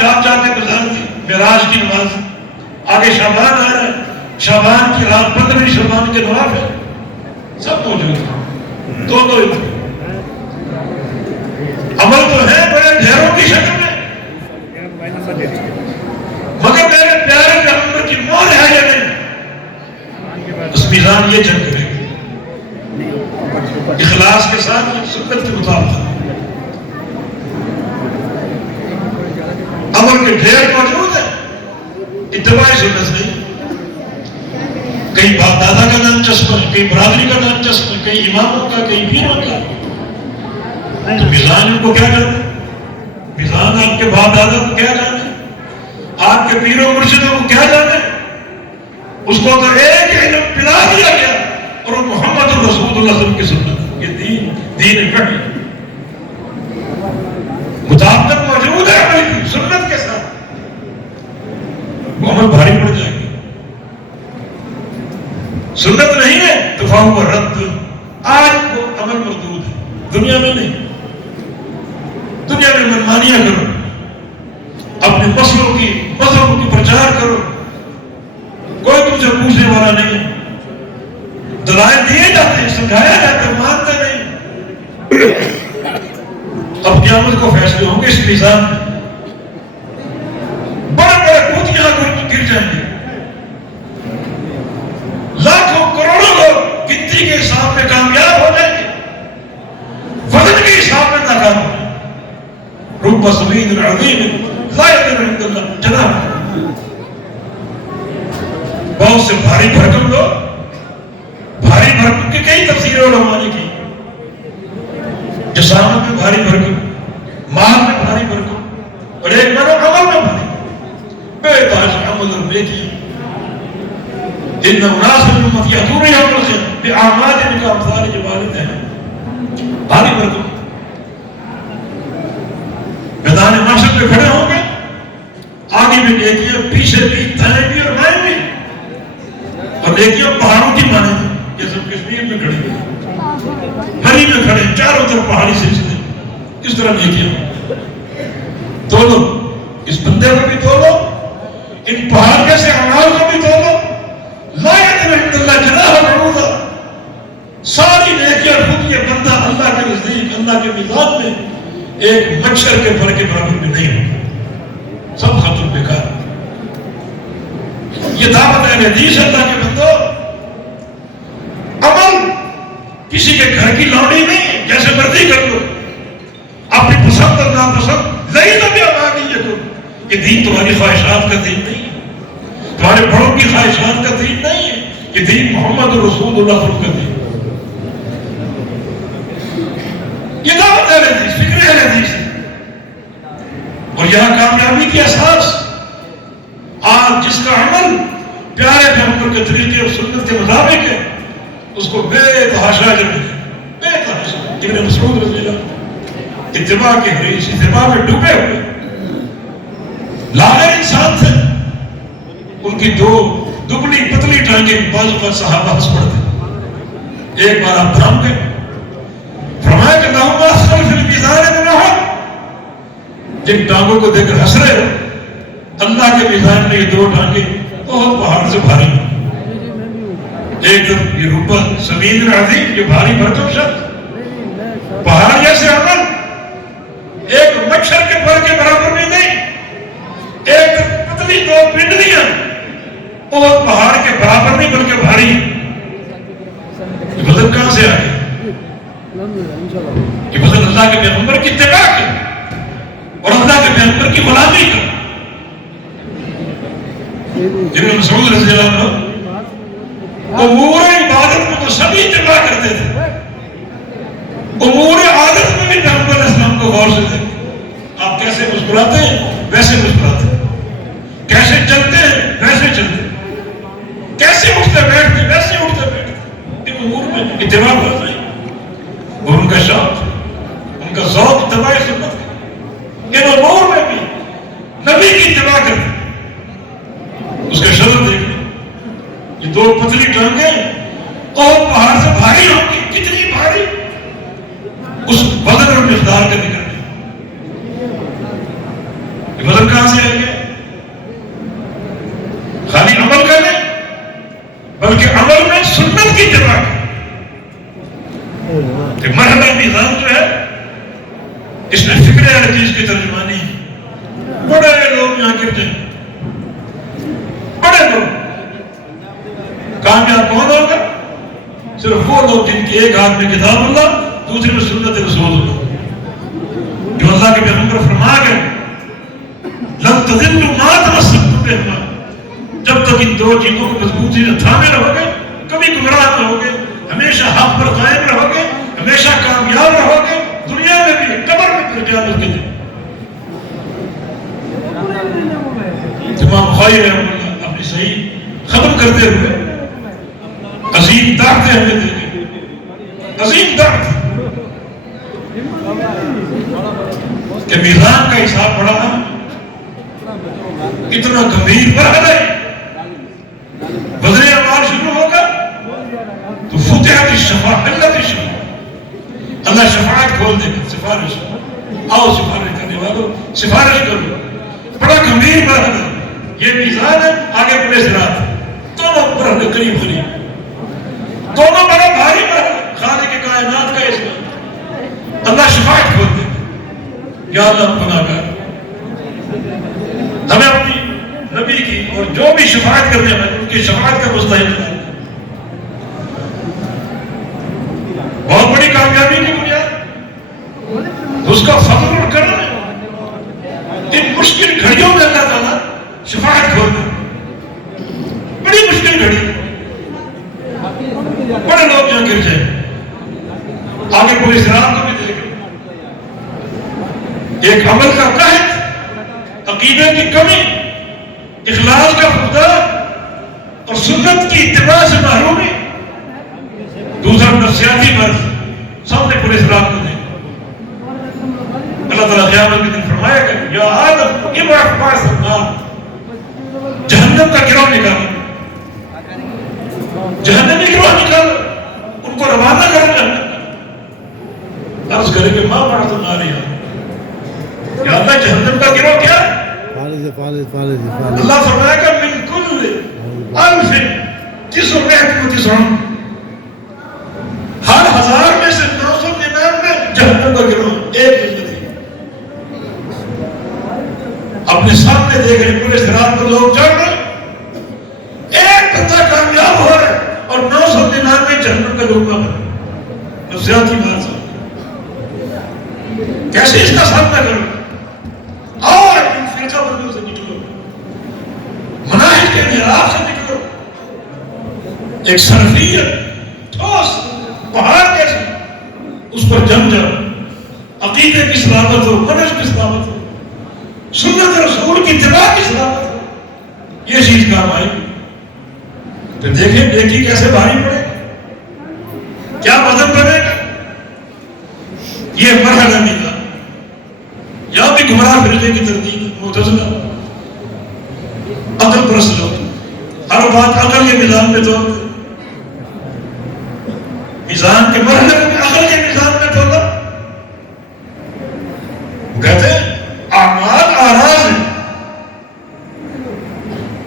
جاگ جاگ کے گزارتی معراج کی نماز. آگے شعبان آ رہا ہے، شعبان کی رات 15 شعبان کے نوافل سب موجود ہیں. دو عمل تو ہے بڑے ڈھیروں کی شکل میں، مگر میرے پیارے پیغمبر کی مور ہے یا نہیں، اس میزان یہ جنگ کرے گی اخلاص کے ساتھ سنت کے مطابق. عمل کے ڈھیر موجود ہے، اتباع سنت نہیں. کئی باپ دادا کا نام چسپا ہے، کئی برادری کا نام چسپا ہے، کئی اماموں کا، کئی پیروں کا. تو میزان ان کو کیا کرتے؟ میزان آپ کے باپ دادا کو کیا جانے؟ آپ کے پیروں مرشدوں کو کیا جانے؟ اس کو تو ایک علم پلا دیا گیا اور وہ محمد رسول اللہ صلی اللہ علیہ وسلم کی سنت. یہ دین فقہ مطابقت موجود ہے ہماری سنت کے ساتھ. وہ ہمیں بھاری پڑ جائے گی. سنت نہیں ہے تو فہو رد. آج وہ عمل مردود ہے، دنیا میں نہیں. دنیا میں منمانیاں کرو، اپنے مسئلوں کی مذہبوں کی پرچار کرو، کوئی تم سے پوچھنے والا نہیں. دلائل دیے جاتے ہیں، سمجھایا جاتا ہے، مانتے نہیں. اب قیامت کو فیصلے ہوں گے اس میزان میں. بڑے بڑے کوتیاں گر جائیں گے، لاکھوں کروڑوں لوگ گنتی کے حساب میں کامیاب ہو جائیں گے، وزن کے حساب میں ناکام ہو جائیں گے. رب صغیر عظیم لا یقدر عند اللہ جناح. بہت سے بھاری بھرکم لوگ، بھاری بھرکم کی کئی تفسیریں علماء نے کی. جسامت میں بھاری بھرکم، مال میں بھاری بھرکم، اور ایک بڑا عمل میں بھاری بے تاج عمل اور نیکی. ان اناس من امتی یاتون یوم القیامۃ باعمالهم کامثال جبال تہامہ. بھاری بھرکم میدان محشر پہ کھڑے ہوں گے، آگے بھی نیکیاں، پیچھے بھی، دائیں بھی اور بائیں بھی. اور نیکیاں پہاڑوں کی مانند جیسے کشمیر میں کھڑے ہیں، ہری میں کھڑے، چاروں طرف پہاڑی سلسلے. کس طرح نیکیاں تولو، اس بندے کو بھی تولو، ان پہاڑ جیسے اعمال کو بھی تولو. لا یقدر عند اللہ جناح بعوضہ. ساری نیکیاں خود یہ بندہ اللہ کے نزدیک، اللہ کے میزان میں ایک مچھر کے پر کے برابر بھی نہیں ہوگا. سب ختم بیکار. یہ دعوت ہے حدیث اللہ کے بندو. عمل کسی کے گھر کی لونڈی نہیں ہے جیسے مرضی کر لو، اپنی پسند اور ناپسند. لئن بأمانیکم. یہ دین تمہاری خواہشات کا دین نہیں ہے، تمہارے بڑوں کی خواہشات کا دین نہیں ہے. یہ دین محمد رسول اللہ صلی اللہ علیہ وسلم کا دین. یہ دعوت ہے حدیث، فکر ہے حدیث. اور یہاں کامیابی کی اساس آج جس کا عمل پیارے پیغمبر کے طریقے اور سنت کے مطابق ہے، اس کو بے تحاشا جمع ہے. بے تحاشا. ابن مسعود رضی اللہ اتباع کے حریص، اتباع میں ڈوبے ہوئے لاغر انسان تھے. ان کی دو دبلی پتلی ٹانگیں بعض اوقات صحابہ ہنس پڑتے. ایک بار آپ تھام گئے، فرمایا کہ اللہم اثقل فی المیزان من احد. جن ٹانگوں کو دیکھ کر ہنس رہے ہو، اللہ کے میزان میں یہ دو ٹانگیں بہت پہاڑ سے بھاری. ایک طرف یہ ربہ سمین عظیم، یہ بھاری بھرکم شخص، پہاڑ جیسے عمل، ایک مچھر کے پر کے برابر بھی نہیں. ایک طرف پتلی دو پنڈلیاں، بہت پہاڑ کے برابر نہیں بلکہ بھاری. یہ وزن کہاں سے آ گیا؟ یہ وزن اللہ کے پیغمبر کی اتباع کی اور اللہ کے پیغمبر کی غلامی کا. ابن مسعود رضی اللہ عنہ امور عبادت میں تو سبھی اتباع کرتے تھے، امور عادت میں بھی پیغمبر علیہ السلام کو غور سے تھے. آپ کیسے مسکراتے ہیں ویسے مسکراتے ہیں، کیسے چلتے ہیں ویسے چلتے ہیں، کیسے اٹھتے بیٹھتے ویسے اٹھتے بیٹھتے. ان امور میں اتباع ہو جائے. اور ان کا شوق، ان کا ذوق اتباع سنت ہے. ان امور میں بھی نبی کی اتباع کرتے. اس کا شرط دیکھیں، یہ دو پتلی ٹانگیں اور پہاڑ سے بھاری ہوں گی. کتنی بھاری؟ اس وزن اور مقدار کا ذکر نہیں. وزن کہاں سے آئیں گے؟ خالی عمل کا نہیں بلکہ عمل میں سنت کی اتباع کا کہ مرحلہ میزان جو ہے اس میں فکر حدیث کی ترجمانی بڑے لوگ یہاں گر جائیں، بڑے لوگ کامیاب کون ہوگا؟ صرف وہ لوگ جن کی ایک ہاتھ میں کتاب اللہ دوسرے میں سنت رسول اللہ، جو اللہ کے پیغمبر فرما گئے لن تضلوا ما تمسكتم بهما، جب تک ان دو چیزوں کو مضبوطی سے تھامے رہو گے کبھی گمراہ نہ ہوگے، ہمیشہ حق پر قائم رہو گے، ہمیشہ کامیاب رہو گے، دنیا میں بھی قبر میں بھی قیامت کے دن۔ امام بخاری رحمہ اللہ اپنی صحیح ختم کرتے ہوئے عظیم دعوتیں ہمیں دے دی، عظیم دعوت کہ میزان کا حساب بڑھانا اتنا گمبھیر مرحلہ ہے، وزن اعمال شروع ہوگا تو فتحت الشفاعۃ، اللہ شفاعت کھول دے گا، سفارش، آؤ سفارش کرنے والوں سفارش کرو، بڑا گمبھیر مرحلہ یہ میزان ہے، آگے پورے صراط، دونوں مرحلے قریب قریب، دونوں بڑا بھاری مرحلہ، خالق کائنات کا اسم، اللہ شفاعت کھول دے گا، یا اللہ گناہگار ہمیں اپنی نبی کی اور جو بھی شفاعت کرنے والے ان کی شفاعت کا مستحق ہے، بہت بڑی کامیابی کی بنیاد اس کا فضل اور کرم ہے، ان مشکل گھڑیوں میں اللہ تعالیٰ شفاعت کھول دے، بڑی مشکل گھڑی، بڑے لوگ یہاں گر جائیں، آگے پوری صراط کو بھی دے گا، ایک عمل کا قحط، عقیدے کی کمی، اخلاص کا فقدان اور سنت کی اتباع سے محرومی، دوسرا نفسیاتی مرض، سب نے پورے صراط کو دے اللہ تعالیٰ قیامت کے دن فرمائے گا یا آدم ابعث بعث النار، جہنم کا گروہ نکالو، جہنمی گروہ نکالو، ان کو روانہ کرو جہنم کا، عرض کرے کہ ماں بعث النار یا اللہ جہنم کا گروہ کیا ہے؟ اللہ فرمائے گا من کل الف 999، ہر 1000 میں سے 999 جہنم کا گروہ، ایک جنتی، اپنے سامنے دیکھ رہے پورے صراط پر لوگ چڑھ رہے، ایک بندہ کامیاب ہو رہا ہے اور 999 جہنم کا گروہ بن رہے، نفسیاتی بات سمجھ کیسے اس کا سامنا کرو، اور ان فرقہ بندوں سے نکلو، مناہج کے انحراف سے نکلو، ایک سلفیت ٹھوس پہاڑ جیسے اس پر جم جاؤ، عقیدے کی سلامت ہو، منہج کی سلامت ہو، سنت رسول کی اتباع کی سلامت ہو، یہ چیز کام آئے گی، پھر دیکھیں نیکی کیسے بھاری پڑے گا، کیا وزن بنے گا، یہ مرحلہ ملا، یہاں بھی گمراہ فرقے کی تردید، معتزلہ، عقل پرست لوگ، ہر بات عقل کے میزان میں توڑتے، میزان کے مرحلے میں عقل کے میزان میں توڑا، کہتے ہیں اعمال آراز ہیں،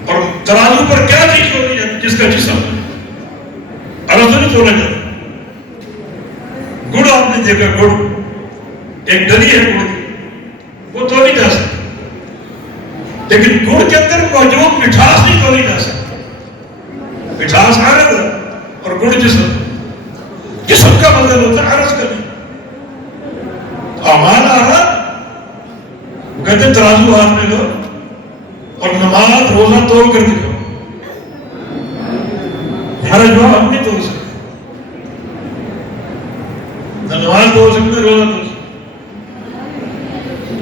اور ترازو پر کیا چیز ہوگی جس کا جسم عرض نہیں توڑا جاتا، گڑ آپ نے دیکھا، گڑ ایک ڈلی ہے گڑ کی، وہ تو نہیں جا سکتا، لیکن گڑ کے اندر موجود مٹھاس نہیں تو نہیں جا سکتا، مٹھاس عرض ہے اور گڑ جسم، جسم کا مطلب ہوتا ہے عرض کرنا، اعمال آراز، وہ کہتے ہیں ترازو ہاتھ میں لو اور نماز روزہ توڑ کر دکھاؤ، ہمارا جواب ہم نہیں توڑ سکتے، نماز توڑ سکتے، روزہ توڑ سکتے،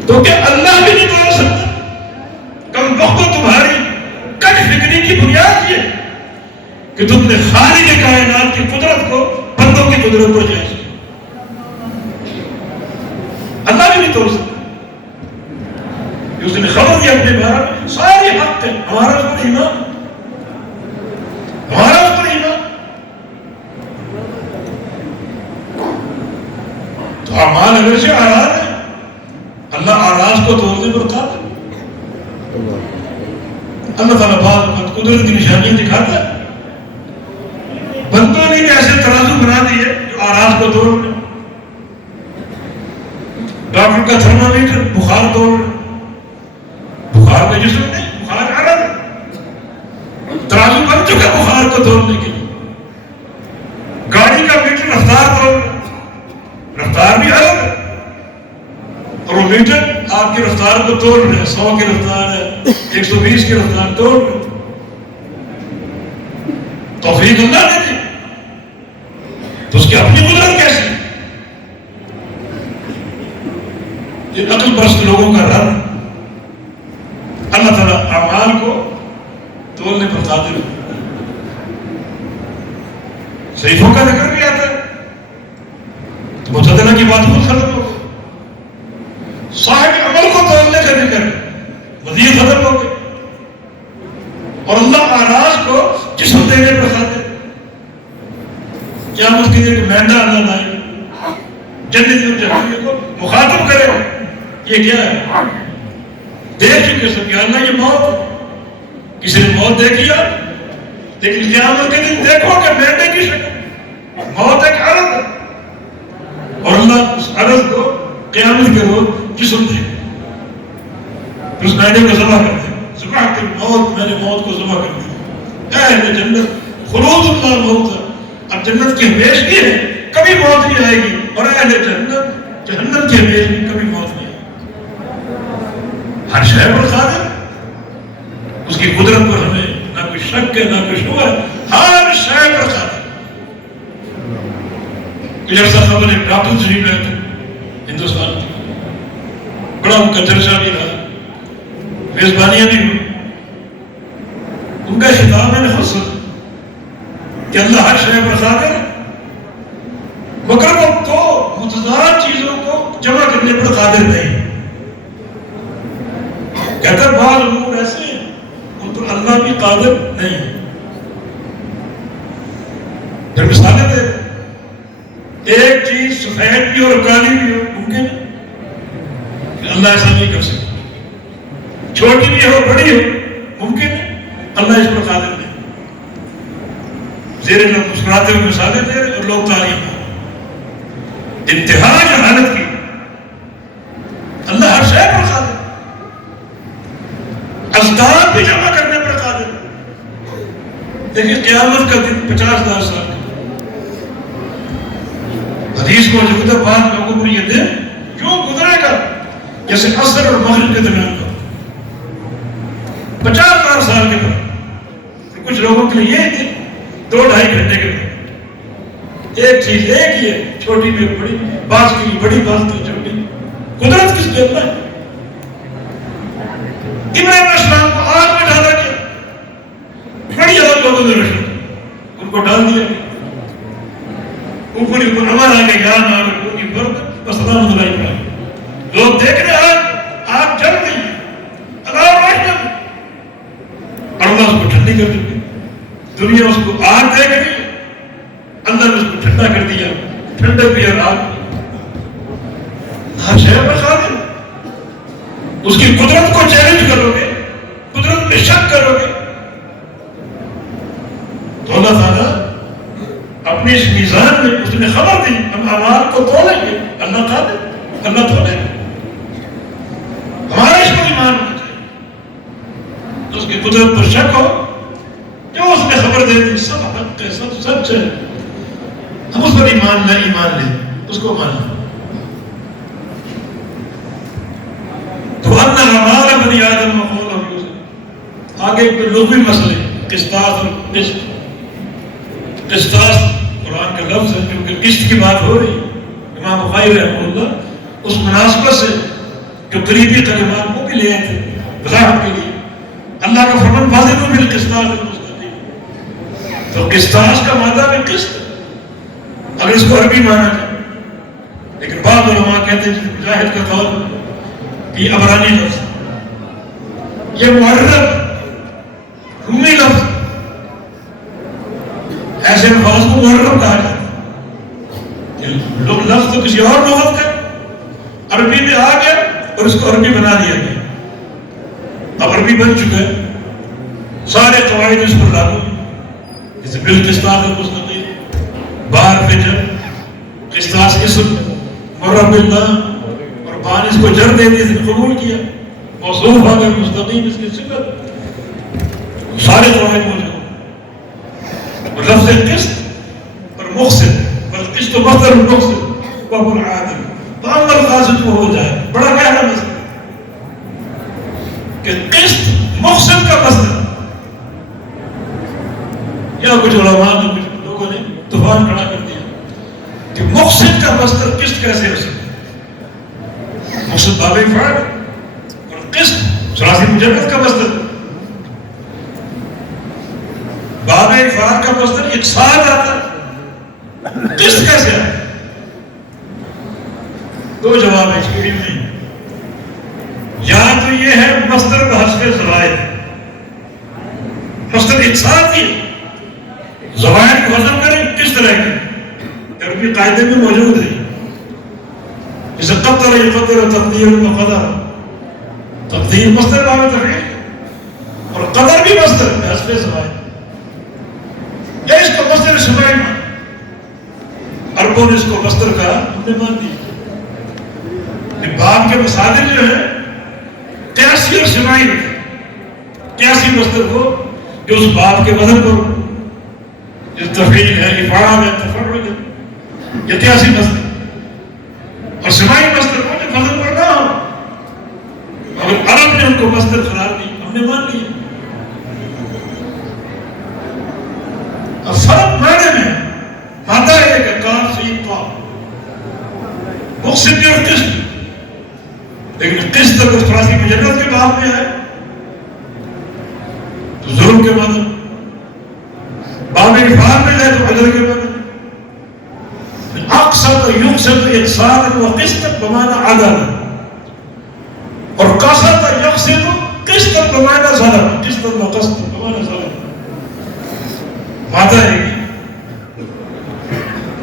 تو کیا اللہ بھی نہیں توڑ سکتا؟ کم وقت تمہاری کج فکری کی بنیاد یہ کہ تم نے خالق کائنات کی قدرت کو بندوں کی قدرت پر جائز کیا، اللہ بھی نہیں توڑ سکتا، اس نے خبر دیا اپنے بارے میں، ساری حق ہے، ہمارا اس پر ایمان، ہمارا اس پر ایمان، تو اعمال اگرچہ آراز ہے، اللہ آراز کو توڑنے پر قادر، اللہ تعالیٰ بعض وقت قدرت کی نشانیاں دکھاتا ہے. بندوں نے ایسے ترازو بنا دیے جو آراز کو توڑ رہے. ڈاکٹر کا تھرمامیٹر بخار توڑ رہے. بخار کا جسم نہیں، بخار عرض. ترازو بن چکا بخار کو توڑنے کے لیے. گاڑی کا میٹر رفتار توڑ رہے. رفتار بھی عرض ہے، اور وہ میٹر آپ کی رفتار کو توڑ رہے ہیں. 100 کی رفتار ہے، 120 کی رفتار توڑ رہے. توفیق اللہ نے دی تو اس کی اپنی قدرت کیسی؟ یہ عقل پرست لوگوں کا رن. اللہ تعالیٰ اعمال کو تولنے پر قادر ہے. صحیفوں کا ذکر بھی آتا ہے تو معتزلہ کی بات خود ختم ہو گئی. صاحب عمل کو تولنے کا ذکر مزید ختم ہو گئی. اور اللہ آراز کو جسم دینے پر قادر. قیامت کے دن مینڈا اللہ لائے جنتی اور جہنمی کو مخاطب کرے. یہ کیا ہے؟ دیکھ چکے سب کہ اللہ یہ موت ہے. کسی نے موت دیکھی ہے، لیکن قیامت کے دن دیکھو کہ مینڈے کی شکل. موت ایک عرض ہے، اور اللہ اس عرض کو قیامت کے روز جسم دے. اس مینڈے کو ذبح کر دے. ذبح کی موت، میں نے موت کو ذبح کر دیا. اہل جنت خلود اللہ موت ہے. اب جنت کی ہمیشگی ہے، کبھی موت نہیں آئے گی. اور اہل جنت جہنم کی ہمیشگی، کبھی موت نہیں آئے گی. ہر شے پر قادر. اس کی قدرت پر ہمیں نہ کوئی شک ہے نہ کوئی شبہ ہے. ہر شے پر قادر. کچھ عرصہ قبل ایک ڈاکٹر تشریف لائے تھے ہندوستان کی. بڑا ان کا جلسہ بھی رہا، میزبانیاں بھی ہوئی. ان کا خطاب ہے خصوص کہ اللہ ہر شے پر قادر ہے، مگر وہ تو متضاد چیزوں کو جمع کرنے پر قادر نہیں. کہتا ہے بعض امور ایسے ہیں ان پر اللہ بھی قادر نہیں. پھر مثالیں دے. ایک چیز سفید بھی اور کالی بھی ہو، ممکن ہے کہ اللہ ایسا نہیں کر سکتا. چھوٹی بھی ہو بڑی ہو، ممکن ہے. اللہ اس پر قادر نہیں. زیر لوگ مسکراتے ہوئے مثالیں دے رہے اور لوگ تعلیم دے. انتہا جہالت کی. اللہ ہر شے پر قادر. ازداد بھی جمع کرنے پر قادر. دیکھیں قیامت کا دن 50,000 سال کا. حدیث موجود ہے بعض لوگوں پر یہ دن کیوں گزرے گا جیسے عصر اور مغرب کے درمیان کا. 50,000 سال کے بعد. کچھ لوگوں کے لیے یہ دن 2-2.5 گھنٹے کے بعد. ایک چیز ایک ہی ہے، چھوٹی بھی بڑی، بعض کی بڑی بعض کی چھوٹی. قدرت کس کے اندر ہے؟ ابراہیم علیہ السلام کو آگ میں ڈالا گیا. بڑی آگ لوگوں نے روشن ان کو ڈال دیا. اوپر امر آ گئے یا نار کونی برد وسلام علیہ ابراہیم. لوگ دیکھ رہے آگ جل گئی، اللہ روشن. اللہ اس کو ٹھنڈی کر دی. دنیا اس کو آگ دیکھ رہی، اللہ نے اس کو ٹھنڈا کر دیا. ٹھنڈک بھی اور آگ. ہر شے پر قادر. اس کی قدرت کو چیلنج کرو گے، قدرت میں شک کرو گے تو اللہ تعالیٰ اپنے اس میزان میں اس نے خبر دی ہم اعمال کو تولیں گے. اللہ قادر، اللہ تولے گا. ہمارا اس پر ایمان ہونا چاہیے. تو اس کی قدرت پر شک ہو، جو اس نے خبر دے دی سب حق ہے، سب سچ ہے، ہم اس پر ایمان لیں، اس کو مان لیں. تو اپنا ہمارا بنی آدم مقول ہم یوزر. آگے ایک لغوی مسئلے قسطاس اور قسط. قسطاس قرآن کا لفظ ہے کیونکہ قسط کی بات ہو رہی. امام بخاری رحمہ اللہ اس مناسبت سے جو قریبی کلمات وہ بھی لے آئے تھے وضاحت کے لیے. اللہ کا فرمان فاضل بالقسطاس المستقیم. تو قسطاس کا مادہ بھی قسط اگر اس کو عربی مانا جائے. لیکن بعض علماء کہتے ہیں مجاہد کا قول یہ عبرانی لفظ، یہ معرب رومی لفظ. ایسے الفاظ کو معرب کہا جاتا ہے. لفظ تو کسی اور لغت کا عربی میں آ گیا اور اس کو عربی بنا دیا گیا. اب عربی بن چکا ہے سارے قواعد اس پر لاگو ہیں، جیسے بالقسطاس المستقیم، بار فجر قسطاس اسم مرب اللہ اور بان اس کو جر دے دی، اس نے قبول کیا، موصوف آ گیا مستقیم اس کی صفت، سارے قواعد موجود ہیں۔ اور لفظ قسط اور مقسط، والقسط مصدر المقسط وهو العادل، تو اندر قاصد کو ہو جائے، بڑا گہرا مسئلہ کہ قسط مقسط کا مصدر، یا کچھ علماء نے کچھ لوگوں نے طوفان کھڑا کر دیا کہ مقسط کا مصدر قسط کیسے ہو سکتا ہے؟ مقسط باب فعل اور قسط ثلاثی مجرد کا مصدر، باب فعل کا مصدر اقصاد آتا ہے، قسط کیسے آتا ہے؟ دو جواب ہے اس کے علم میں، یا تو یہ ہے مصدر بحسب زوائد، مصدر اقصاد ہی زوائد کو حذف کریں کس طرح کے عربی قاعدے میں موجود ہے، جیسے قدر یقدر تقدیر و قدر، تقدیر مصدر باب تفعیل اور قدر بھی مصدر بحسب زوائد، یا اس کو مصدر شمائی مان، عربوں نے اس کو مصدر کا ہم نے مان دیا۔ باب کے مصادر جو ہے قیاسی اور شمائی ہوتے ہیں، قیاسی مصدر ہو جو اس باب کے وزن پر تفعیل ہے، افعال ہے، تفعل ہے، یہ قیاسی مصدر، اور شمائی مصدر ہو جو وزن پر نہ ہو، اگر عرب نے ان کو مصدر قرار دی ہم نے مان لیا۔ اور فرق معنی میں مادہ ہے کہ کاف سے قاف، مقصد اور قسط، لیکن قسط اگر ثلاثی مجرد کے باب میں ہے تو ظلم کے معنی، باب افعال میں جائے تو عدل کے معنی، اقسط یقسط اقساطا و قسطا بمعنی عدل، اور قسط یقسط قسطا بمعنی ظلم، قسطا و قسطا بمعنی ظلم، مادہ ہے کہ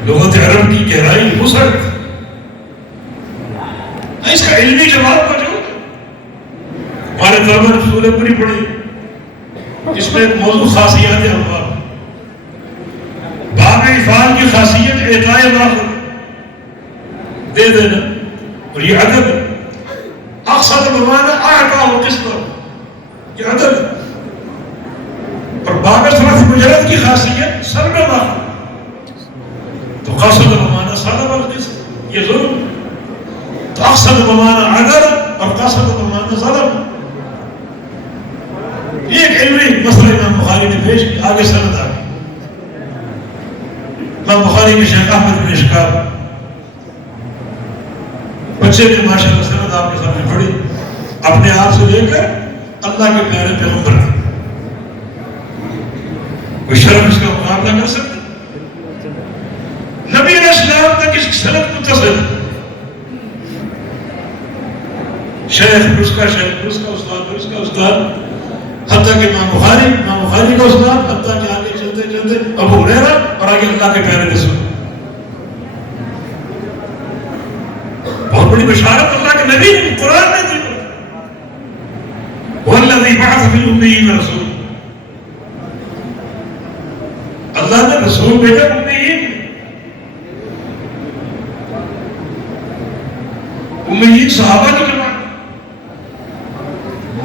لغت عرب کی گہرائی وسعت، اس کا علمی جواب موجود ہے۔ ہمارے طلبہ نے سورہ پوری پڑھی، اس میں ایک موضوع خاصیات الفاظ، باب افعال کی خاصیت اعطاء ماخذ دے دینا، اور یہ عدل ہے، اقصد بمعنی اعطاء قسطا، یہ عدل ہے، اور باب ثلاثی مجرد کی خاصیت سلب ماخذ، تو قصد بمعنی سلب القسط، یہ ظلم، تو اقصد بمعنی عدل اور قصد بمعنی ظلم، یہ ایک علمی مسئلہ امام بخاری نے پیش کی، آگے سند آ گئی۔ امام بخاری کے شیخ احمد بن اشکاب بچے نے ماشاءاللہ سند آپ کے سامنے پڑھی، اپنے آپ سے لے کر اللہ کے پیارے پیغمبر تک، کوئی شرف اس کا مقابلہ کر سکتا؟ نبی علیہ السلام تک اس سند متصل، شیخ اس کا شیخ اس کا استاد اس کا استاد، حتیٰ کہ امام بخاری کا استاد، حتیٰ کہ آگے چلتے چلتے ابو ہریرہ، اور آگے اللہ کے پیارے رسول، بہت بڑی بشارت اللہ کے نبی قرآن نے دی، وَالَّذِي بَعَثَ فِي الْأُمِّيِّينَ رَسُولًا، اللہ نے رسول بھیجا امیین، امیین صحابہ کی جماعت،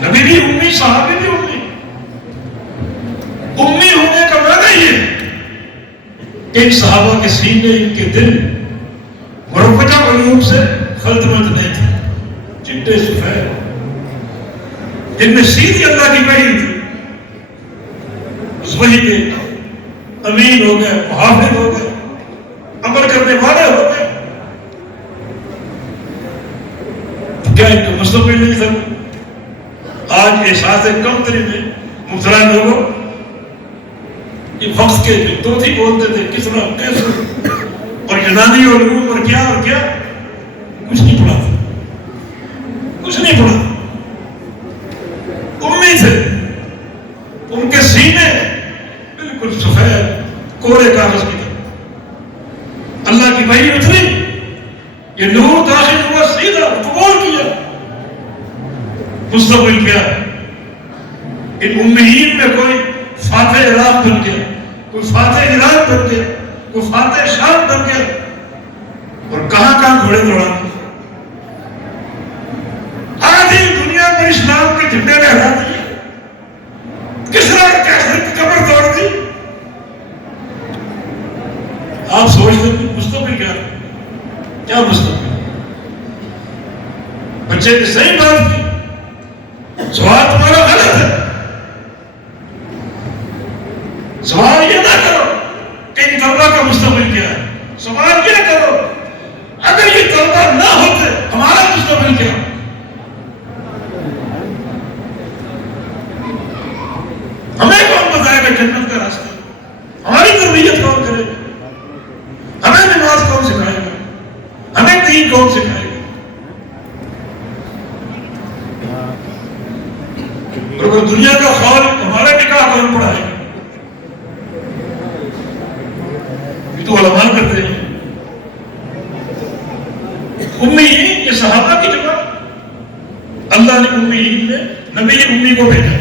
نبی بھی امی، صحابی بھی امی، امی ہونے کا معنی یہ کہ ان صحابہ کے سینے، ان کے دل مروجہ علوم سے خلطمند نہیں تھے، چٹے سفید، جن میں سیدھی اللہ کی وحی تھی، اس وحی کے امین ہو گئے، محافظ ہو گئے، عمل کرنے والے ہو گئے، تو کیا ان کو مستقبل نہیں تھا؟ آج احساس کم تری میں مبتلا لوگوں یہ وقت کے جو توتی بولتے تھے کس طرح کیسے، اور یونانی علوم اور کیا کچھ نہیں پڑھا تھا، کچھ نہیں پڑھا تھا، امی تھے، ان کے سینے بالکل سفید کورے کاغذ کی طرح، اللہ کی وحی اتری، یہ نور داخل ہوا، سیدھا قبول کیا، مستقبل کیا ان امیین میں کوئی فاتح عراق بن گیا، کوئی فاتح ایران بن گیا، کوئی فاتح شام بن گیا، اور کہاں کہاں گھوڑے دوڑا آدھی دنیا پر اسلام کے جھنڈے لہرا دیے، کسرا کیسر کی قبر توڑ دی. آپ سوچتے ہیں مستقبل کیا مستقبل؟ بچے نے صحیح بات کی، سوال تمہارا غلط ہے. سوال یہ نہ کرو کہ ان طلبہ کا مستقبل کیا ہے، سوال یہ کرو اگر یہ طلبہ نہ ہوتے ہمارا مستقبل کیا؟ ہمیں کون بتائے گا جنت کا راستہ؟ ہماری تربیت کون کرے گا؟ ہمیں نماز کون سکھائے گا؟ ہمیں دین کون سکھائے گا؟ اور اگر دنیا کا خواب ہمارا نکاح کون پڑھائے گا؟ یہ تو علماء کرتے ہیں. امیین یہ صحابہ کی جگہ اللہ نے امیین میں نبی امی کو بھیجا.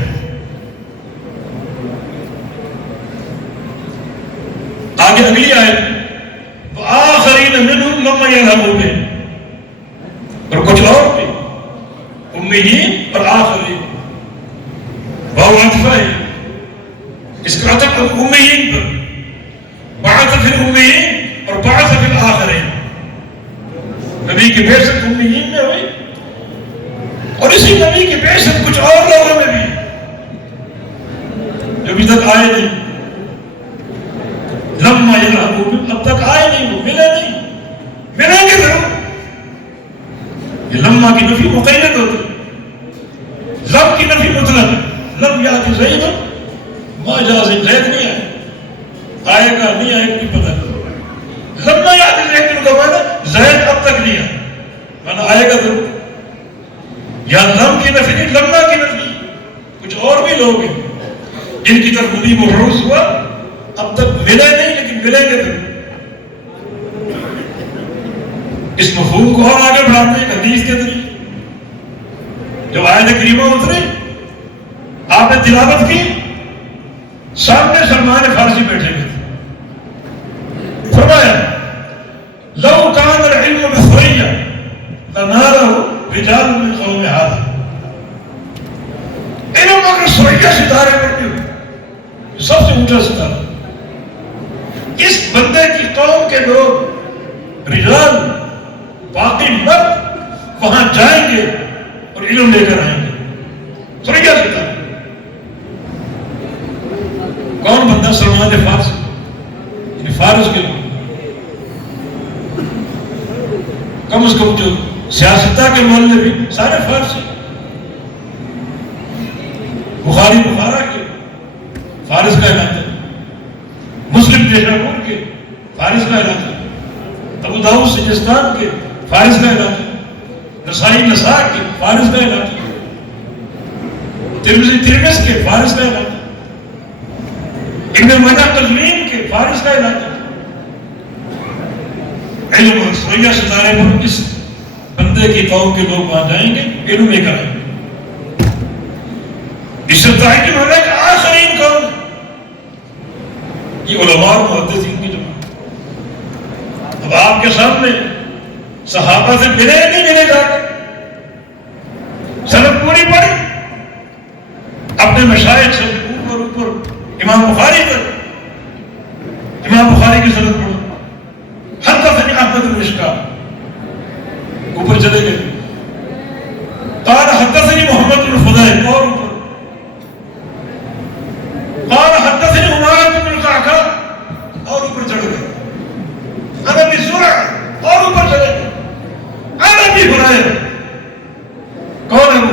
آگے اگلی آیت وآخرین منہم لما یذہبوا بہم، اور کچھ اور بھی امیین اور آخرین واو عطف ہے، اس کا عطف امیین پر، بعث فی الامیین اور بعث فی الاخرین. نبی کی بعثت امیین میں ہوئی اور اسی نبی کی بعثت کچھ اور لوگوں میں بھی جو ابھی تک آئے نہیں. لما یذہبوا بہم، اب تک آئے نہیں، وہ ملے نہیں، ملیں گے ضرور. یہ لما کی نفی مقید ہوتی، لم کی نفی مطلق. لم یأتی زید ما جاء زید، زید نہیں آئے، آئے گا نہیں آئے گا نہیں پتہ. لما یأتی زید کا معنی زید اب تک نہیں آیا، معنی آئے گا ضرور. یا لم کی نفی نہیں، لما کی نفی. کچھ اور بھی لوگ ہیں جن کی طرف نبی مبعوث ہوا، اب تک ملے نہیں لیکن ملیں گے ضرور. اس مفہوم کو اور آگے بڑھاتے ہیں حدیث کے ذریعے. جب آیت کریمہ اتری، آپ نے تلاوت کی، سامنے سلمان فارسی بیٹھے ہوئے تھے. فرمایا لو کان العلم بثریا لنالہ رجال من قوم ھذا. علم اگر سوریا ستارے پر بھی ہو، سب سے اونچا ستارہ، اس بندے کی قوم کے لوگ رجال باقی مرد وہاں جائیں گے اور علم لے کر آئیں گے. سوریا ستارہ کون بندہ؟ سلمان فارسی، یعنی فارس کے لوگ. کم از کم جو سیاستہ کے محلے بھی سارے فارسی. بخاری بخارا کے فارس کا علاقہ، مسلم نیشابور کے فارس کا علاقہ، ابو داؤد سجستان کے فارس کا علاقہ، نسائی نساء کے فارس کا علاقہ، ترمذی ترمذ کے فارس کا علاقہ، ابن ماجہ تقویم کے فارس کا علاقہ. علم اور سوریا ستارے پر اس بندے کی قوم کے لوگ وہاں جائیں گے، علم لے کر آئیں گے. اس سے تعین ہو رہا ہے کہ آخرین کون؟ یہ علماء اور محدثین کی جماعت. اب آپ کے سامنے صحابہ سے ملے نہیں ملے جا کر سند پوری پڑی، اپنے مشائخ سے اوپر امام بخاری تک، امام بخاری کی سند پڑھو، حدثنی احمد بن اشکاب، اوپر چلے گئے. قال حدثني محمد بن فضيل، اور اوپر قال حدثني عمارة بن القعقاع، اور اوپر چڑھ گئے. عن ابي زرع، اور اوپر چلے گئے. عن ابي هريرة، کون ہے وہ؟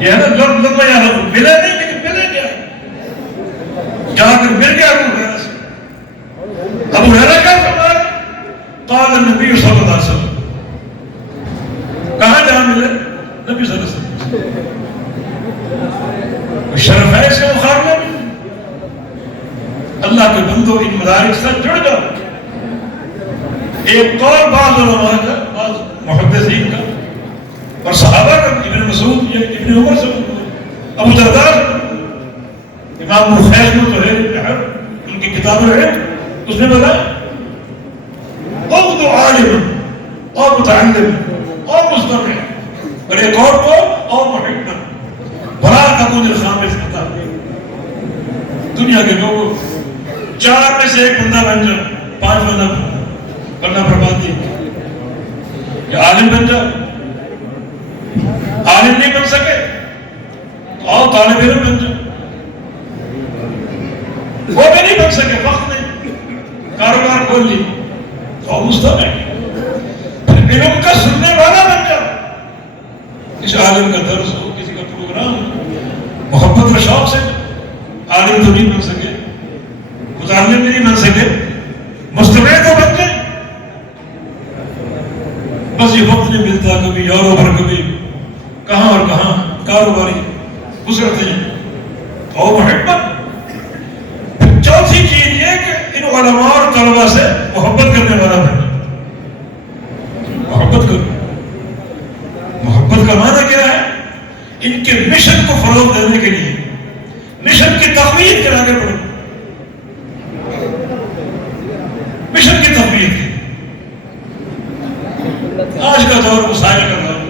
یہ ہے نا لما یہاں ملے نہیں لیکن ملے گیا، جا کر مل گیا ابو ہریرہ سے. ابو ہریرہ کا فرمایا قال النبی صلی اللہ علیہ وسلم، کہاں جہاں ملے؟ نبی صلی اللہ علیہ وسلم. شرف ہے اس کا مقابلہ بھی. اللہ کے بندوں ان مدارک سے جڑ جاؤ. ایک قول بعض علماء کا، بعض محدثین کا اور صحابہ کا، ابن مسعود یا ابن عمر سے ابو دردار امام مخیز میں تو ہے ان کی کتابیں ہیں، اس نے بتایا اغدو عالم اور متعلم اور مستمع، اور ایک اور کو اور محب بھلا تکون الخامس عطا۔ دنیا کے لوگوں 4 میں سے 1 بندہ بن جا، 5 بننا برباد نہیں، یا عالم بن جا، عالم نہیں بن سکے تو آؤ طالب علم بن جا، وہ بھی نہیں بن سکے، وقت نہیں، کاروبار کھول لی تو آؤ مستمع، پھر علم کا سننے والا بن جا، کسی عالم کا درس ہو، کسی کا پروگرام ہو، محبت و شوق سے، عالم تو نہیں بن سکے، متعلم نہیں بن سکے، مستمع تو بن جائے، بس یہ وقت نہیں ملتا، کبھی یورپ اور کبھی کہاں اور کہاں کاروباری گزرتے ہیں، اور محبت۔ چوتھی چیز یہ کہ ان علماء اور طلباء سے محبت کرنے والا بننا، محبت کرو۔ محبت کا معنی کیا ہے؟ ان کے مشن کو فروغ دینے کے لیے مشن کی تقویت کے آگے بڑھو، مشن کی تقویت کی۔ آج کا دور وسائل کا دور،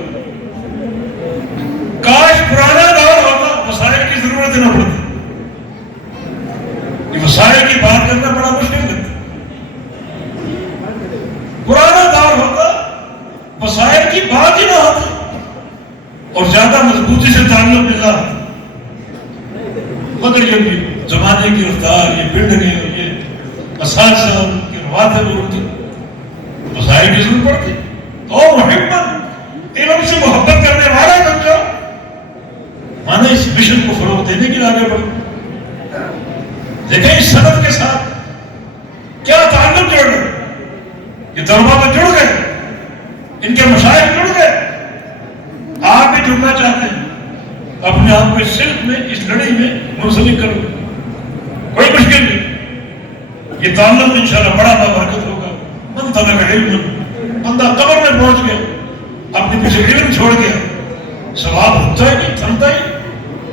کاش پرانا دور ہوتا وسائل کی ضرورت نہ پڑتی، یہ وسائل کی بات کرنا بڑا مشکل لگتا۔ پرانا دور ہوتا وسائل کی بات ہی نہ ہوتی اور زیادہ مضبوطی سے تعلق ملنا، مگر یہ بھی زمانے کی رفتار، یہ بلڈنگیں اور یہ اساتذہ کی روایتیں بھی ہوتی، وسائل کی ضرورت پڑتی، اور محبت، علم سے محبت کرنے والا بن جاؤ، مانا اس مشن کو فروغ دینے کے لیے آگے بڑھو۔ دیکھیں اس سند کے ساتھ کیا تعلق جوڑ گئے، یہ طلباء تو جڑ گئے، ان کے مشائخ جڑ گئے، آپ بھی جڑنا چاہتے ہیں، اپنے آپ کو اس سلک میں، اس لڑائی میں منسلک کرو، کوئی مشکل نہیں، یہ تعلق انشاءاللہ بڑا بابرکت ہوگا۔ من طلب علم، بندہ قبر میں پہنچ گیا، اپنے پیچھے علم چھوڑ گیا، ثواب ہوتا ہی نہیں، تھمتا ہی،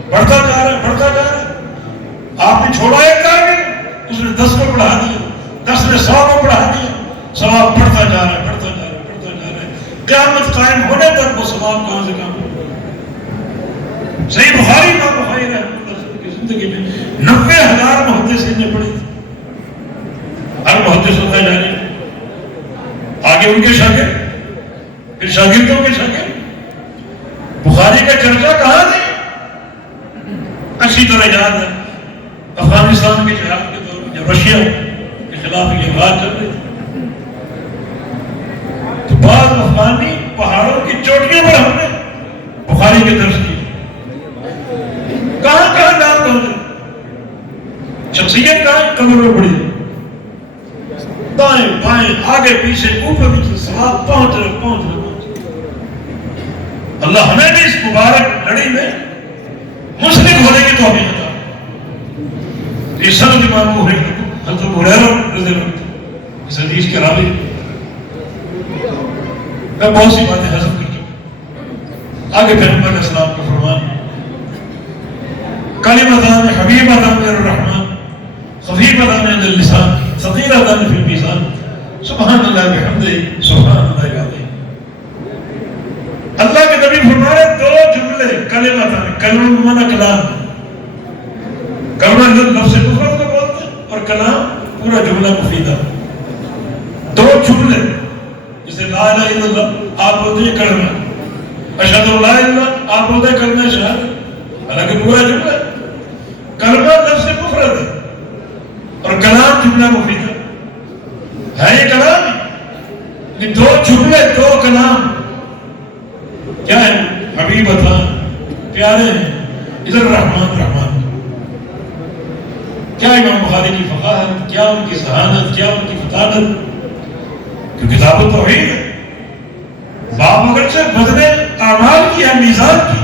بڑھتا جا رہا ہے، بڑھتا جا رہا ہے۔ آپ نے چھوڑا ایک کام، اس نے 10 کو بڑھا دیا، 10 نے 100 کو بڑھا دیا، ثواب بڑھتا جا رہا ہے، بڑھتا جا رہا ہے، بڑھتا جا رہا ہے، قیامت قائم ہونے تک وہ ثواب کہاں سے کام ہوگا۔ صحیح بخاری امام بخاری رحمۃ اللہ کی زندگی میں 90,000 محدثین نے پڑھی تھی، ہر محدث ہوتا جا رہے، آگے ان کے شاگرد، پھر شاگردوں کے شاگرد۔ بخاری کا چرچا کہاں تھی؟ اچھی طرح یاد ہے، افغانستان کے جہاد کے دور میں جب رشیا کے خلاف یہ بات چل رہی تھی، تو بعض افغانی پہاڑوں کی چوٹیوں پر ہم نے بخاری کے درس کیے، کہاں کہاں نام پہنچے، شخصیت کہاں قبر میں پڑی، دائیں بائیں آگے پیچھے اوپر نیچے ثواب پہنچ رہے پہنچ رہے۔ اللہ ہمیں بھی اس مبارک لڑی میں مسلم ہونے کی توفیق عطا۔ یہ سند امام حضرت ہریرہ رضی اللہ عنہ اس حدیث کے راوی، میں بہت سی باتیں حذف کر چکا، آگے پیغمبر علیہ السلام کا فرمان، کلمتان حبیبتان من الرحمن خفیفتان علی اللسان ثقیلتان فی المیزان سبحان اللہ بحمدہ سبحان اللہ العظیم۔ اللہ کے نبی فرمانے 2 جملے، کلمتان، کلمہ مانا کلام، کلمہ لفظ مفرد کو بولتے ہیں، اور کلام پورا جملہ مفیدہ، 2 جملے، جسے لا الہ الا اللہ آپ بولتے ہیں کلمہ، اشہد ان لا الہ الا اللہ آپ بولتے ہیں کلمہ شہادت، حالانکہ پورا جملہ ہے، کلمہ لفظ مفرد ہے اور کلام جملہ مفیدہ ہے، یہ کلام یہ 2 جملے، 2 کلام کیا ہے؟ حبیبتان، پیارے ہیں، ادھر رحمان رحمان۔ کیا امام بخاری کی فقاہت، کیا ان کی ذہانت، کیا ان کی فطانت، کہ کتاب التوحید ہے، باب اگرچہ بدلے اعمال کی ہے، میزان کی،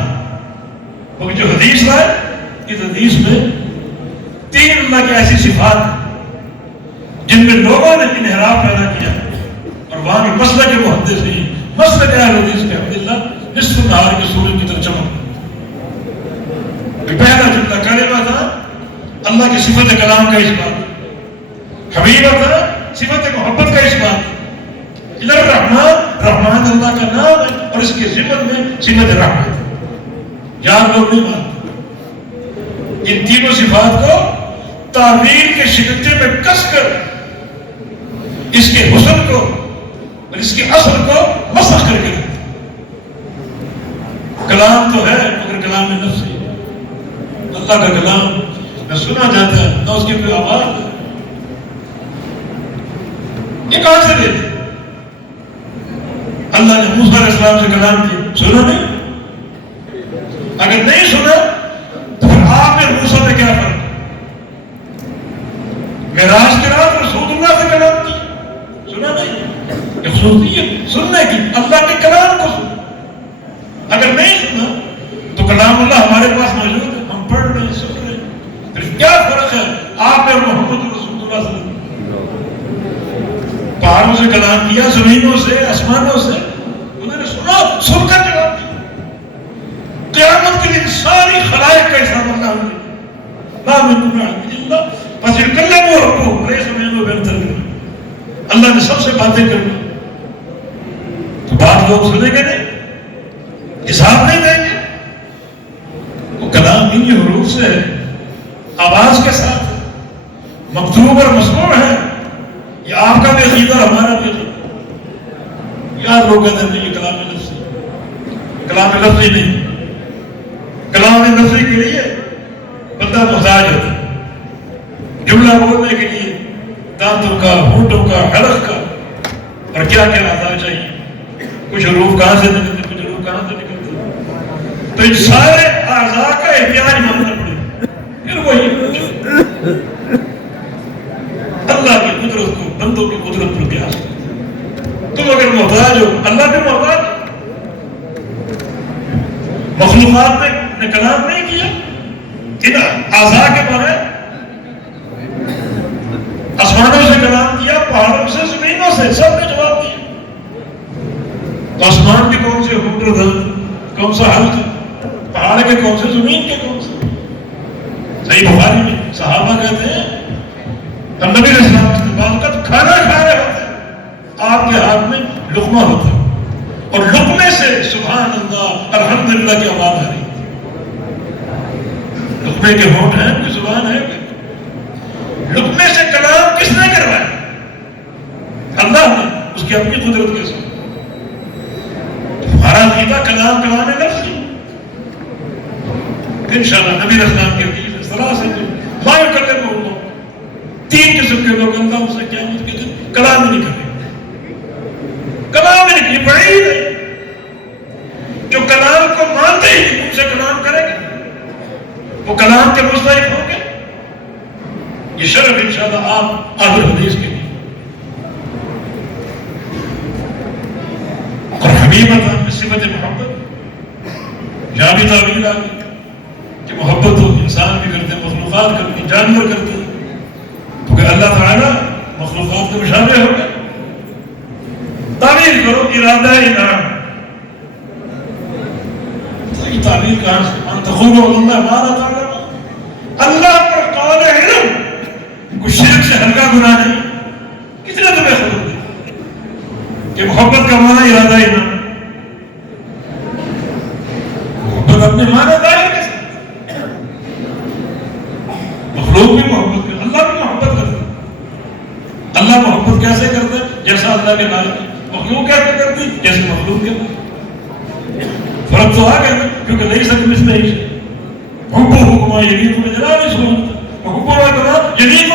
مگر جو حدیث لائے، اس حدیث میں 3 اللہ کی ایسی صفات ہیں جن میں لوگوں نے انحراف پیدا کیا، اور وہاں کے مسئلہ کے محدث ہیں، مسئلہ کیا ہے حدیث کے عبداللہ نصف نہار کے سورج کی طرح چمک، اللہ کی صفت کلام کا اس بات، حبیب تھا صفت محبت کا اس بات، ادھر رحمان، رحمان اللہ کا نام ہے اور اس کی صفت میں صفت رحمت، یار لوگ نہیں مانتے ان تینوں صفات کو تعبیر کے شکلچے میں کس کر اس کے حسن کو اور اس کے اثر کو مسخ کر کے رکھتے۔ کلام تو ہے مگر کلام نفسی، اللہ کا کلام نہ سنا جاتا ہے نہ اس کی کوئی آواز ہے، یہ کہاں سے دیتے؟ اللہ نے موسیٰ علیہ السلام سے کلام کیا، سنا نہیں؟ اگر نہیں سنا تو پھر آپ نے موسیٰ میں کیا فرق؟ معراج کی رات رسول اللہ سے کلام کی، سنا نہیں؟ یہ خصوصیت سننے کی، اللہ کے کلام کو سنا۔ اگر نہیں سنا تو کلام اللہ ہمارے پاس موجود ہے، ہم پڑھ رہے ہیں، سن رہے ہیں، پھر کیا فرق ہے آپ نے محمد رسول اللہ صلی اللہ علیہ وسلم؟ پہاڑوں سے کلام کیا، زمینوں سے، آسمانوں سے، انہوں نے سنا، سن کر جواب دیا۔ قیامت کے دن ساری خلائق کا حساب اللہ نے لا منکم احد الا فسيكلمه ربه ليس بينه وبين ترجمہ، اللہ نے سب سے باتیں کرنی، تو بات لوگ سنیں گے نہیں، حساب نہیں دیں گے۔ وہ کلام انہی حروف سے ہے، آواز کے ساتھ مکتوب اور مسموع ہے، یہ آپ کا بھی عقیدہ اور ہمارا بھی عقیدہ۔ یار لوگ کہتے ہیں یہ کلام لفظی، کلام لفظی نہیں، کلام لفظی کے لیے بندہ محتاج ہوتا ہے، جملہ بولنے کے لیے دانتوں کا، ہونٹوں کا، حلق کا اور کیا کیا اعضاء چاہیے، کچھ حروف کہاں سے نکلتے، کچھ حروف کہاں سے نکلتے، تو ان سارے اعضاء کا احتیاج ماننا پڑے، پھر وہی اللہ کی قدرت کو بندوں کی قدرت پر قیاس کرو۔ تم اگر محتاج ہو، اللہ بھی محتاج، مخلوقات نے کلام نہیں کیا ان اعضاء کے بارے، آسمانوں سے کلام کیا، پہاڑوں سے، زمینوں سے، سب نے جواب دیا۔ تو آسمان کے کون سے ہونٹ اور دانت، کون سا حلق، پہاڑ کے کون سے، زمین کے کون سے؟ صحیح بخاری میں صحابہ کہتے ہیں ہم نبی علیہ السلام استقبال کا کھانا کھا رہے ہوتے ہیں، آپ کے ہاتھ میں لقمہ ہوتا ہے اور لقمے سے سبحان اللہ الحمدللہ کی آواز آ رہی ہے۔ لقمے کے ہونٹ ہیں، کوئی زبان ہے، لقمے سے کلام کس نے کروایا؟ اللہ نے، اس کی اپنی قدرت کے ساتھ۔ ہمارا عقیدہ کلام کلام لفظی، انشاءاللہ نبی علیہ السلام کی حدیث ہے سلاسل لا یکلمہ اللہ، تین قسم کے لوگ اللہ سے قیامت کے دن کلام نہیں کریں گے، کلام نہیں، یہ بعید ہے۔ جو کلام کو مانتے ہی ان سے کلام کریں گے وہ کلام کے مستحق ہوں گے۔ یہ شرف انشاءاللہ آپ اہل حدیث کے لیے اور حبیبت میں صفت محبت، یہاں بھی تعبیر آ گئی کہ محبت تو انسان بھی کرتے ہیں، مخلوقات کرتے ہیں، جانور کرتے ہیں، تو کہ اللہ تعالیٰ مخلوقات کے مشابہ ہو گئے۔ تعبیر کرو ارادہ انعام، یہ تعبیر کہاں سے؟ ان تقولوا علی اللہ ما لا تعلمون، اللہ پر قول علم، کوئی شرک سے ہلکا گناہ نہیں، کس نے تمہیں خبر دی کہ محبت کا معنی ارادہ انعام؟ محبت اپنے معنی ظاہر کے ساتھ، مخلوق بھی محبت کرتا، اللہ بھی محبت کرتا ہے۔ اللہ محبت کیسے کرتا ہے؟ جیسا اللہ کے لائق ہے۔ مخلوق کیسے کرتی؟ جیسے مخلوق کے لائق۔ فرق تو آ گیا نا، کیونکہ نہیں سکتے مثل ہی سے حب و حکمہ یلیق بجلالہ سبحانہ، حب و حکمہ یلیق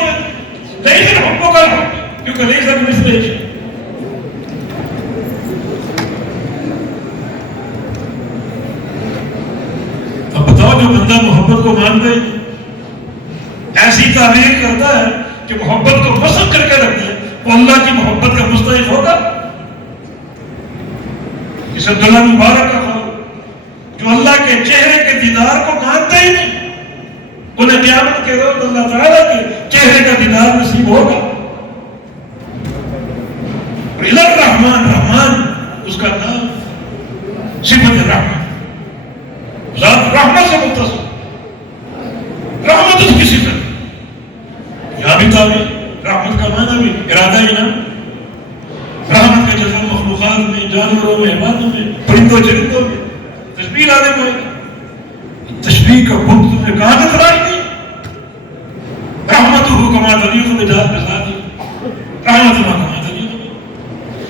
نہیں سے حب کا حب، کیونکہ نہیں سکتے مثل ہی سے۔ اب بتاؤ جو بندہ محبت کو مانتا ہے، ایسی تعبیر کرتا ہے کہ محبت کو مسخ کر کے رکھ دے، وہ اللہ کی محبت کا مستحق ہوگا؟ اس عبداللہ مبارک کا قول، جو اللہ کے چہرے کے دیدار کو مانتے ہی نہیں، انہیں قیامت کے روز اللہ تعالیٰ کے چہرے کا دیدار نصیب ہوگا۔ الرحمن، رحمان اس کا نام، صفت رحمت، ذات رحمت سے متصل، رحمت اس کی صفت، جانوروں میں، حیوانوں میں، پرندوں چرندوں میں تشبیہ لانے کو ہے۔ تشبیہ کا بت تم نے کہاں سے تلاش کی؟ رحمتہ کما تلیق بذات بذاتی، رحمتہ کما تلیق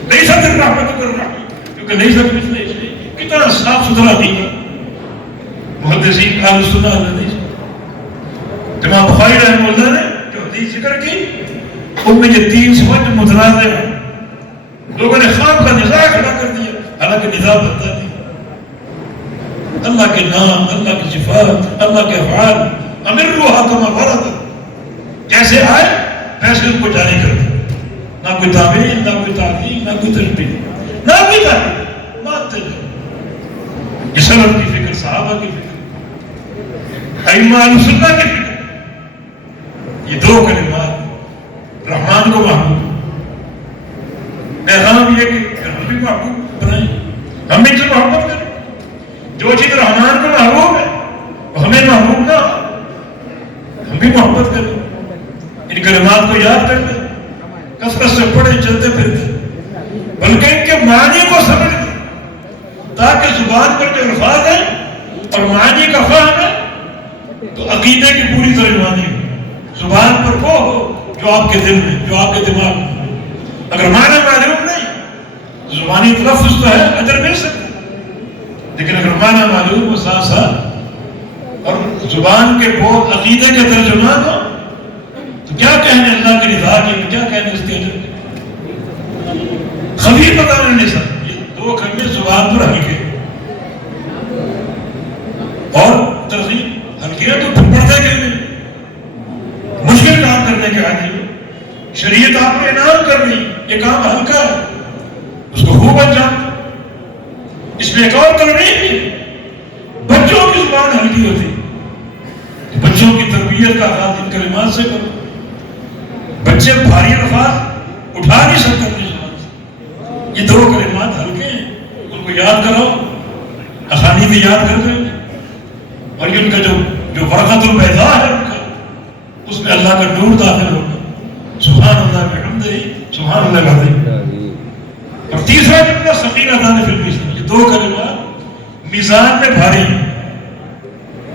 نہیں سکتے رحمت کر رہا کیونکہ نہیں سکتے اس لیے کتنا صاف ستھرا دین محدثین اہل سنت حدیث امام بخاری رحمہ اللہ نے جو حدیث ذکر کی ان میں یہ تین صفات متنازع ہیں، لوگوں نے خواب کا نزاع کھڑا کر دیا، حالانکہ نزاع بنتا نہیں۔ اللہ کے نام، اللہ کی صفات، اللہ کے افعال امروا کما ورد، جیسے آئے ویسے ان کو جاری کر دیں، نہ کوئی تعویل، نہ کوئی تعدیل، نہ کوئی تشبیہ، نہ کوئی تعریف، مانتے جائیں۔ یہ سلف کی فکر، صحابہ کی فکر، ائمہ اہل سنت کی فکر، یہ دو کلمات رحمان کو محبوب، پیغام یہ کہ ہم بھی محبوب بنائیں، ہم بھی ان سے محبت کریں۔ جو چیز رحمان کو محبوب ہے وہ ہمیں محبوب نہ ہو، ہم بھی محبت کریں، ان کلمات کو یاد کر لیں، کثرت سے پڑھیں، چلتے پھرتے، بلکہ ان کے معنی کو سمجھ لیں تاکہ زبان پر جو الفاظ ہیں اور معنی کا فہم ہے تو عقیدے کی پوری ترجمانی ہو، زبان پر وہ ہو جو آپ کے دل میں، جو آپ کے دماغ میں۔ اگر معنی معلوم نہیں، زبانی تلفظ تو ہے، اجر مل سکتا، لیکن اگر معنی معلوم ہو ساتھ ساتھ اور زبان کے بول عقیدے کے ترجمان ہو تو کیا کہنے اللہ کی رضا کی، کیا کہنے اس کے اجر کی، خبیر پتہ نہیں سکتا۔ یہ دو کلمے زبان پر ہلکے اور ترغیب ہلکے ہیں تو پڑھتے کیوں نہیں؟ مشکل کام کرنے کے عادی ہو، شریعت آپ کو انعام کر رہی، یہ کام ہلکا ہے، اس کو خوب انجام۔ اس میں ایک اور ترغیب بھی ہے، بچوں کی زبان ہلکی ہوتی، بچوں کی تربیت کا آغاز ان کلمات سے کرو۔ بچے بھاری الفاظ اٹھا نہیں سکتے اپنی زبان سے، یہ دو کلمات ہلکے ہیں، ان کو یاد کراؤ، اخانی بھی یاد کر دیں، اور یہ ان کا جو ورقۃ البیضاء ہے ان کا، اس میں اللہ کا نور داخل ہوگا۔ سبحان اللہ بحمدہ، سبحان اللہ العظیم۔ اور تیسرا جملہ ثقیلتان فی المیزان، یہ دو کلمات میزان میں بھاری ہیں۔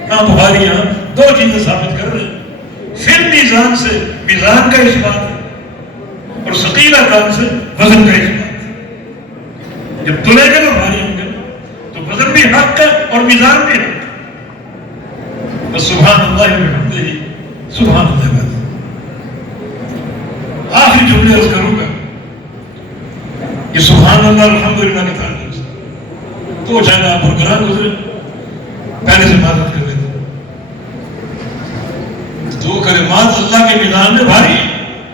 امام بخاری یہاں دو چیزیں ثابت کر رہے ہیں، فی المیزان سے میزان کا اثبات ہے اور ثقیلتان سے وزن کا اثبات ہے۔ جب تلے گے تو بھاری ہوں گے تو وزن بھی حق ہے اور میزان بھی حق ہے۔ بس سبحان اللہ وبحمدہ، سبحان اللہ العظیم۔ آخری جملے عرض کروں گا، یہ سبحان اللہ الحمدللہ کے تعلق سے تو شاید آپ پروگرام گزرے پہلے سے معذرت کر لیتے، دو کلمات اللہ کے میدان میں بھاری